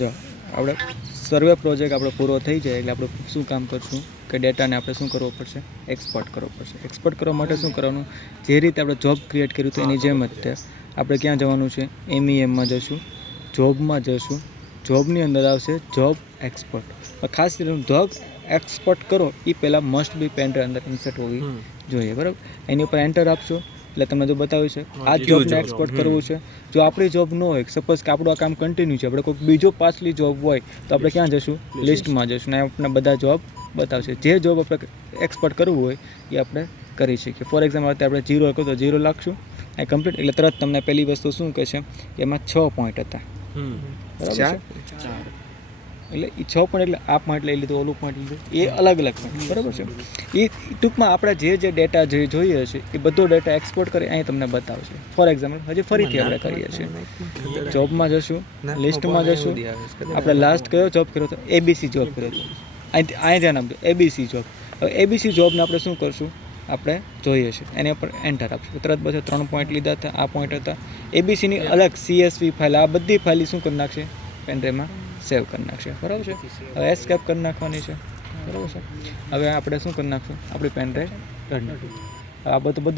જો આપણે સર્વે પ્રોજેક્ટ આપણો પૂરો થઈ જાય એટલે આપણે શું કામ કરશું કે ડેટાને આપણે શું કરવો પડશે, એક્સપોર્ટ કરવો પડશે. એક્સપોર્ટ કરવા માટે શું કરવાનું, જે રીતે આપણે જોબ ક્રિએટ કર્યું હતું એની જેમ જ તે આપણે ક્યાં જવાનું છે, MEMમાં જશું, જોબમાં જશું, જોબની અંદર આવશે જોબ એક્સપોર્ટ. ખાસ કરીને જોબ એક્સપોર્ટ કરો એ પહેલાં મસ્ટ બી પેન ડ્રાઈવ અંદર ઇન્સર્ટ હોવી જોઈએ, બરાબર. એની ઉપર એન્ટર આપશો એટલે તમને જો બતાવ્યું છે આ જોબને એક્સપોર્ટ કરવું છે. જો આપણી જોબ ન હોય, સપોઝ કે આપણું આ કામ કન્ટિન્યુ છે, આપણે કોઈક બીજો પાછલી જોબ હોય તો આપણે ક્યાં જશું, લિસ્ટમાં જશું ને આપણે બધા જોબ બતાવશે. જે જોબ આપણે એક્સપોર્ટ કરવું હોય એ આપણે કરી શકીએ. ફોર એક્ઝામ્પલ અત્યારે આપણે 0 કહો તો 0 લાખશું એ કમ્પ્લીટ, એટલે તરત તમને પહેલી વસ્તુ શું કહેશે કે એમાં 6 પોઈન્ટ હતા, બરાબર છે. એટલે એ 6 પોઈન્ટ એટલે આ પોઈન્ટ લઈ લીધું, ઓલું પોઈન્ટ લીધું, એ અલગ અલગ પોઈન્ટ, બરાબર છે. એ ટૂંકમાં આપણે જે ડેટા જે જોઈએ છે એ બધો ડેટા એક્સપોર્ટ કરી અહીં તમને બતાવશે. ફોર એક્ઝામ્પલ હજી ફરીથી આપણે કરીએ છીએ, જોબમાં જશું, લિસ્ટમાં જશું, આપણે લાસ્ટ કયો જોબ કર્યો હતો, ABC જોબ કર્યો હતો, અહીં ધ્યાન આપજો, ABC જોબ. હવે ABC જોબને આપણે શું કરશું, આપણે જોઈએ છે એની ઉપર એન્ટર આપશું, તરત પછી 3 પોઈન્ટ લીધા હતા, આ પોઈન્ટ હતા. ABCની અલગ CSV ફાઇલ, આ બધી ફાઇલ શું કરી નાખશે, પેનડ્રાઈવમાં સેવ કરી નાખશે, બરાબર છે. હવે એસ્કેપ કરી નાખવાની છે, બરાબર છે. હવે આપણે શું કરી નાખશું, આપણી પેનડ્રાઈવ રન. આ બધું